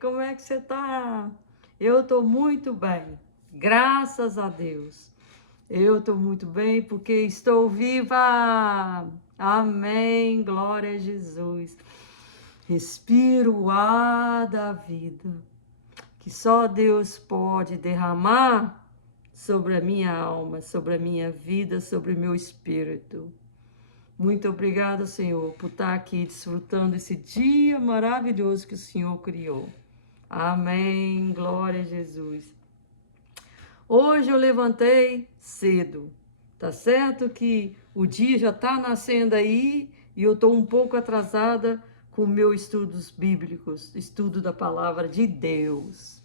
como é que você tá? Eu tô muito bem, graças a Deus. Eu tô muito bem porque estou viva. Amém, glória a Jesus. Respiro o ar da vida, que só Deus pode derramar sobre a minha alma, sobre a minha vida, sobre o meu espírito. Muito obrigada, Senhor, por estar aqui desfrutando esse dia maravilhoso que o Senhor criou. Amém, glória a Jesus. Hoje eu levantei cedo, tá certo que o dia já está nascendo aí e eu estou um pouco atrasada com meus estudos bíblicos, estudo da palavra de Deus.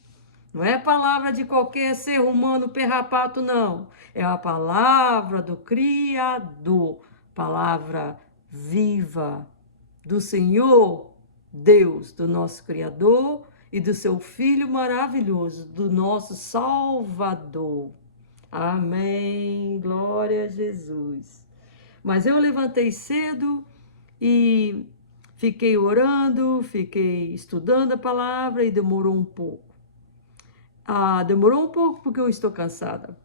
Não é palavra de qualquer ser humano perrapato, não. É a palavra do Criador, palavra viva do Senhor Deus, do nosso Criador e do seu Filho maravilhoso, do nosso Salvador. Amém, glória a Jesus. Mas eu levantei cedo e fiquei orando, fiquei estudando a palavra e demorou um pouco. Demorou um pouco porque eu estou cansada.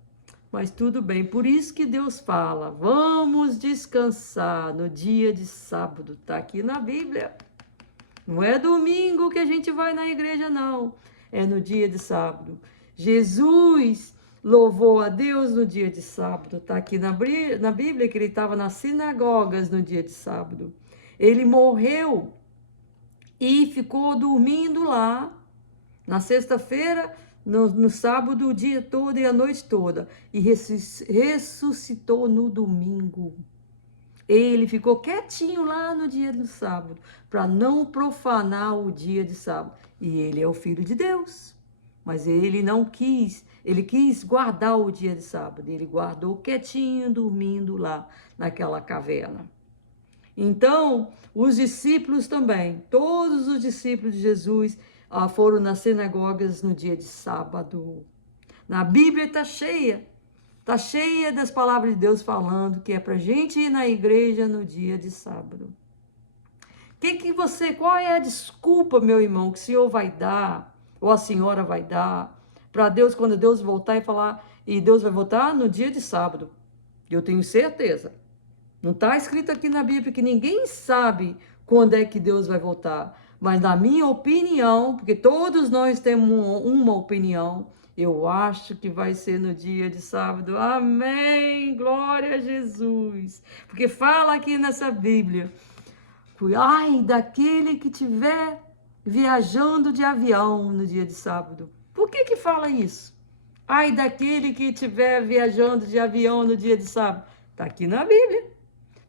Mas tudo bem, por isso que Deus fala, vamos descansar no dia de sábado. Está aqui na Bíblia. Não é domingo que a gente vai na igreja, não. É no dia de sábado. Jesus louvou a Deus no dia de sábado. Está aqui na Bíblia que ele estava nas sinagogas no dia de sábado. Ele morreu e ficou dormindo lá. Na sexta-feira, no sábado, o dia todo e a noite toda. E ressuscitou no domingo. Ele ficou quietinho lá no dia do sábado, para não profanar o dia de sábado. E ele é o Filho de Deus. Mas ele não quis, ele quis guardar o dia de sábado. Ele guardou quietinho, dormindo lá naquela caverna. Então, os discípulos também, todos os discípulos de Jesus foram nas sinagogas no dia de sábado. Na Bíblia está cheia das palavras de Deus falando que é para a gente ir na igreja no dia de sábado. Qual é a desculpa, meu irmão, que o senhor vai dar, ou a senhora vai dar, para Deus quando Deus voltar e falar, e Deus vai voltar no dia de sábado? Eu tenho certeza. Não está escrito aqui na Bíblia que ninguém sabe quando é que Deus vai voltar. Mas na minha opinião, porque todos nós temos uma opinião, eu acho que vai ser no dia de sábado. Amém! Glória a Jesus! Porque fala aqui nessa Bíblia, ai daquele que estiver viajando de avião no dia de sábado. Por que fala isso? Ai daquele que estiver viajando de avião no dia de sábado. Está aqui na Bíblia.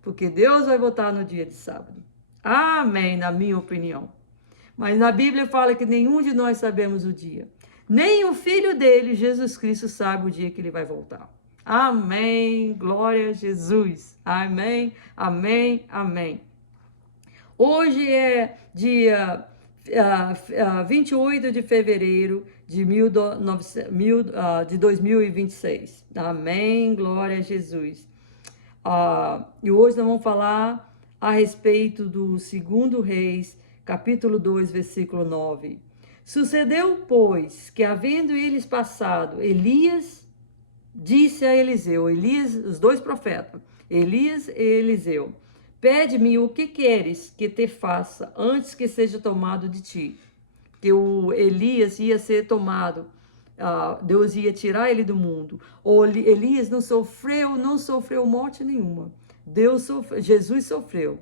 Porque Deus vai voltar no dia de sábado. Amém, na minha opinião. Mas na Bíblia fala que nenhum de nós sabemos o dia. Nem o Filho dele, Jesus Cristo, sabe o dia que ele vai voltar. Amém, glória a Jesus. Amém, amém, amém. Hoje é dia 28 de fevereiro de 2026. Amém, glória a Jesus. E hoje nós vamos falar a respeito do 2 Reis, capítulo 2, versículo 9. Sucedeu, pois, que havendo eles passado, Elias disse a Eliseu, os dois profetas, Elias e Eliseu, pede-me o que queres que te faça antes que seja tomado de ti. Que o Elias ia ser tomado, Deus ia tirar ele do mundo. Elias não sofreu morte nenhuma. Jesus sofreu.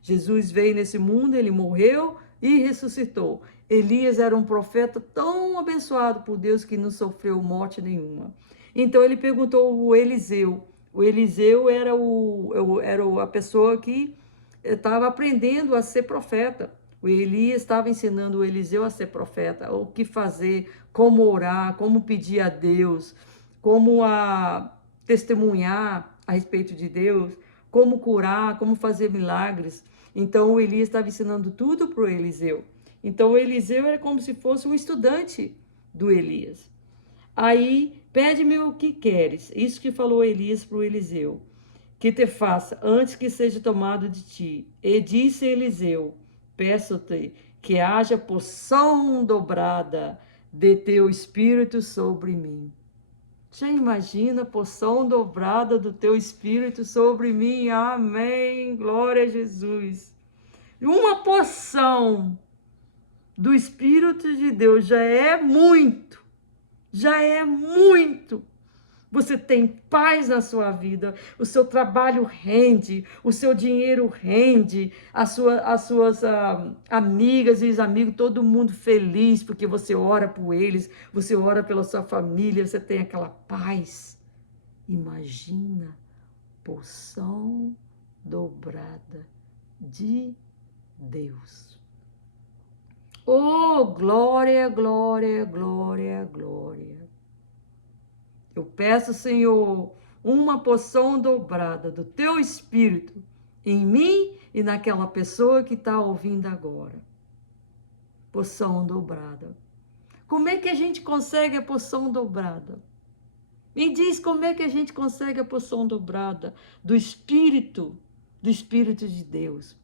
Jesus veio nesse mundo, ele morreu e ressuscitou. Elias era um profeta tão abençoado por Deus que não sofreu morte nenhuma. Então ele perguntou ao Eliseu. O Eliseu era a pessoa que estava aprendendo a ser profeta. O Elias estava ensinando o Eliseu a ser profeta, o que fazer, como orar, como pedir a Deus, como testemunhar a respeito de Deus, como curar, como fazer milagres. Então o Elias estava ensinando tudo para o Eliseu. Então o Eliseu era como se fosse um estudante do Elias. Aí, pede-me o que queres. Isso que falou Elias para o Eliseu. Que te faça antes que seja tomado de ti. E disse Eliseu, peço-te que haja porção dobrada de teu Espírito sobre mim. Já imagina a porção dobrada do teu Espírito sobre mim? Amém, glória a Jesus. Uma porção do Espírito de Deus já é muito, já é muito. Você tem paz na sua vida, o seu trabalho rende, o seu dinheiro rende, as suas amigas e os amigos, todo mundo feliz, porque você ora por eles, você ora pela sua família, você tem aquela paz. Imagina, porção dobrada de Deus. Oh, glória, glória, glória, glória. Eu peço, Senhor, uma porção dobrada do teu Espírito em mim e naquela pessoa que está ouvindo agora. Porção dobrada. Como é que a gente consegue a porção dobrada? Me diz como é que a gente consegue a porção dobrada do Espírito de Deus.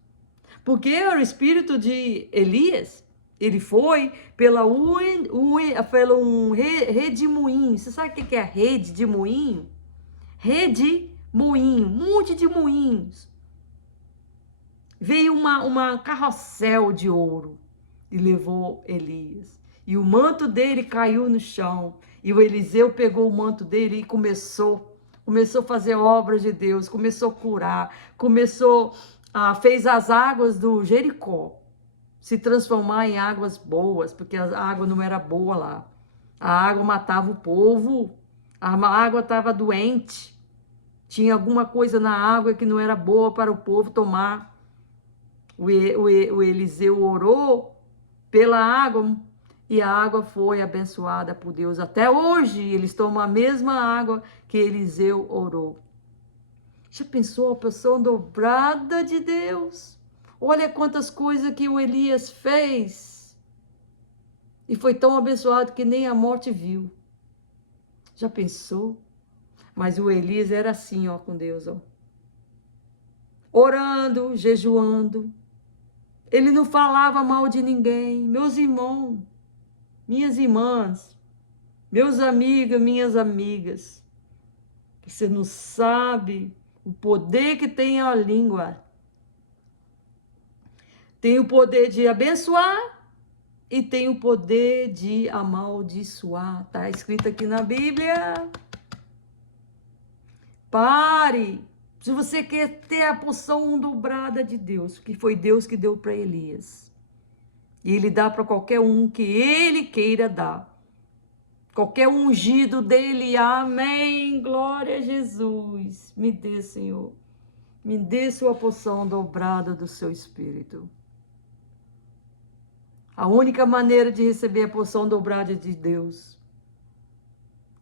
Porque era o Espírito de Elias. Ele foi pela rede de moinho. Você sabe o que é a rede de moinho? Rede moinho, um monte de moinhos. Veio uma carrossel de ouro e levou Elias. E o manto dele caiu no chão. E o Eliseu pegou o manto dele e começou a fazer obras de Deus, começou a curar, fez as águas do Jericó se transformar em águas boas, porque a água não era boa lá. A água matava o povo, a água estava doente, tinha alguma coisa na água que não era boa para o povo tomar. O Eliseu orou pela água e a água foi abençoada por Deus. Até hoje eles tomam a mesma água que Eliseu orou. Já pensou a porção dobrada de Deus? Olha quantas coisas que o Elias fez. E foi tão abençoado que nem a morte viu. Já pensou? Mas o Elias era assim, ó, com Deus, ó. Orando, jejuando. Ele não falava mal de ninguém. Meus irmãos, minhas irmãs, meus amigos, minhas amigas. Você não sabe o poder que tem a língua. Tem o poder de abençoar e tem o poder de amaldiçoar. Está escrito aqui na Bíblia. Pare. Se você quer ter a porção dobrada de Deus, que foi Deus que deu para Elias. E ele dá para qualquer um que ele queira dar. Qualquer ungido dele. Amém. Glória a Jesus. Me dê, Senhor. Me dê sua porção dobrada do seu Espírito. A única maneira de receber a porção dobrada de Deus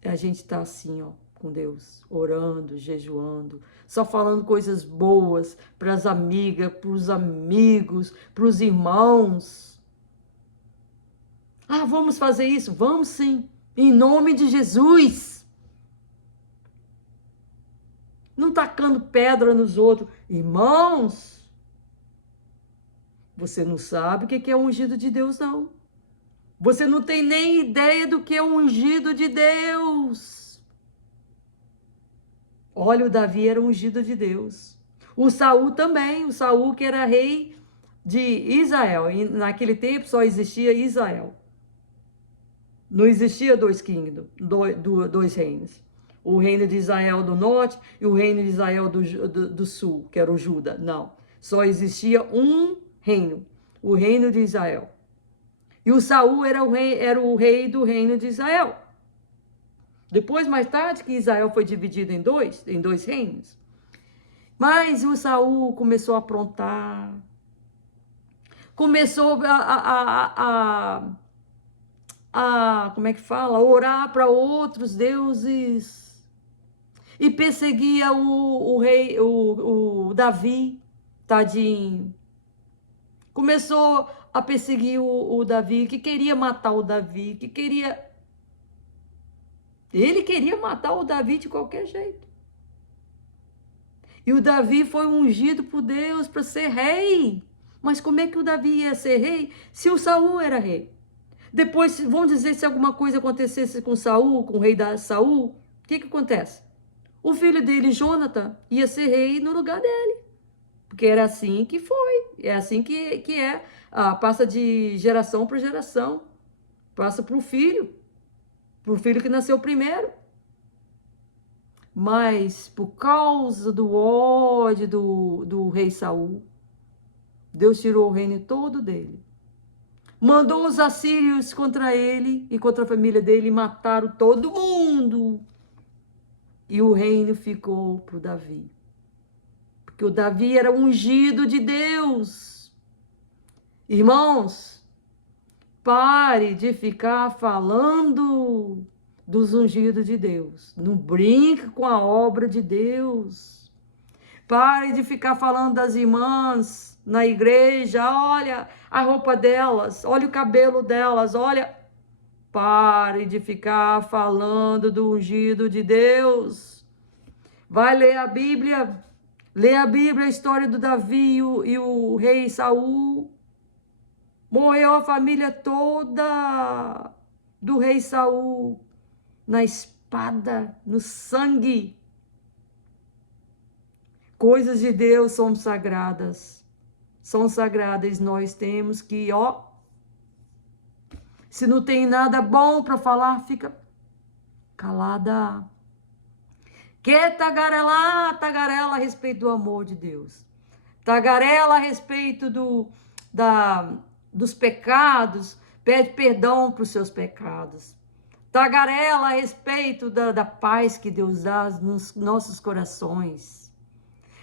é a gente estar assim, ó, com Deus, orando, jejuando, só falando coisas boas para as amigas, para os amigos, para os irmãos. Ah, vamos fazer isso? Vamos sim, em nome de Jesus. Não tacando pedra nos outros. Irmãos, você não sabe o que é o ungido de Deus, não. Você não tem nem ideia do que é o ungido de Deus. Olha, o Davi era ungido de Deus. O Saul também, o Saul que era rei de Israel. E naquele tempo só existia Israel. Não existia dois reinos. O reino de Israel do norte e o reino de Israel do sul, que era o Judá. Não, só existia um reino, o reino de Israel. E o Saul era o rei do reino de Israel. Depois, mais tarde, que Israel foi dividido em dois reinos. Mas o Saul começou a aprontar, começou como é que fala? Orar para outros deuses. E perseguia o Davi, tadinho. Começou a perseguir o Davi, que queria matar o Davi, Ele queria matar o Davi de qualquer jeito. E o Davi foi ungido por Deus para ser rei. Mas como é que o Davi ia ser rei se o Saul era rei? Depois, vamos dizer, se alguma coisa acontecesse com Saul, com o rei da Saul, o que acontece? O filho dele, Jonathan, ia ser rei no lugar dele. Porque era assim que foi. É assim que é. Passa de geração para geração. Passa para o filho que nasceu primeiro. Mas por causa do ódio do rei Saul, Deus tirou o reino todo dele. Mandou os assírios contra ele e contra a família dele e mataram todo mundo. E o reino ficou para o Davi. Porque o Davi era ungido de Deus. Irmãos, pare de ficar falando dos ungidos de Deus. Não brinque com a obra de Deus. Pare de ficar falando das irmãs na igreja. Olha a roupa delas, olha o cabelo delas, olha. Pare de ficar falando do ungido de Deus. Vai ler a Bíblia. Lê a Bíblia, a história do Davi e o rei Saul. Morreu a família toda do rei Saul na espada, no sangue. Coisas de Deus são sagradas. São sagradas. Nós temos que, se não tem nada bom para falar, fica calada. Quer tagarelar? Tagarela a respeito do amor de Deus. Tagarela a respeito dos pecados. Pede perdão para os seus pecados. Tagarela a respeito da paz que Deus dá nos nossos corações.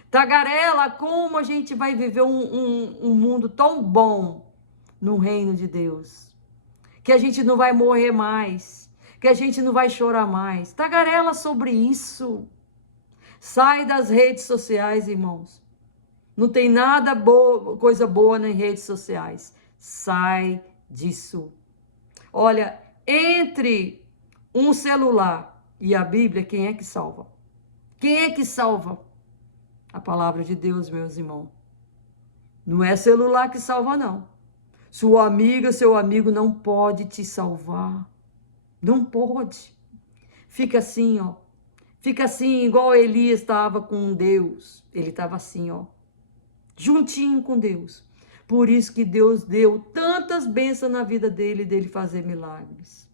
Tagarela como a gente vai viver um mundo tão bom no reino de Deus. Que a gente não vai morrer mais. Que a gente não vai chorar mais. Tagarela sobre isso. Sai das redes sociais, irmãos. Não tem nada coisa boa nas redes sociais. Sai disso. Olha, entre um celular e a Bíblia, quem é que salva? Quem é que salva? A palavra de Deus, meus irmãos. Não é celular que salva, não. Sua amiga, seu amigo não pode te salvar. Não pode. Fica assim, Fica assim, igual Elias estava com Deus. Ele estava assim, juntinho com Deus. Por isso que Deus deu tantas bênçãos na vida dele fazer milagres.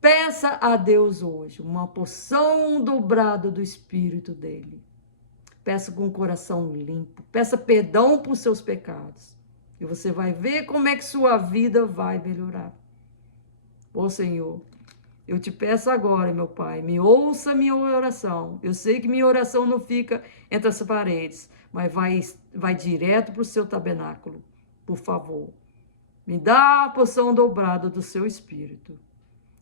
Peça a Deus hoje uma porção dobrada do Espírito dele. Peça com o coração limpo. Peça perdão por seus pecados. E você vai ver como é que sua vida vai melhorar. Ô Senhor, eu te peço agora, meu Pai, me ouça minha oração. Eu sei que minha oração não fica entre as paredes, mas vai direto para o seu tabernáculo. Por favor, me dá a porção dobrada do seu Espírito.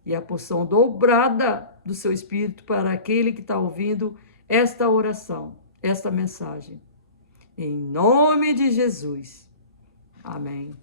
E a porção dobrada do seu Espírito para aquele que está ouvindo esta oração, esta mensagem. Em nome de Jesus. Amém.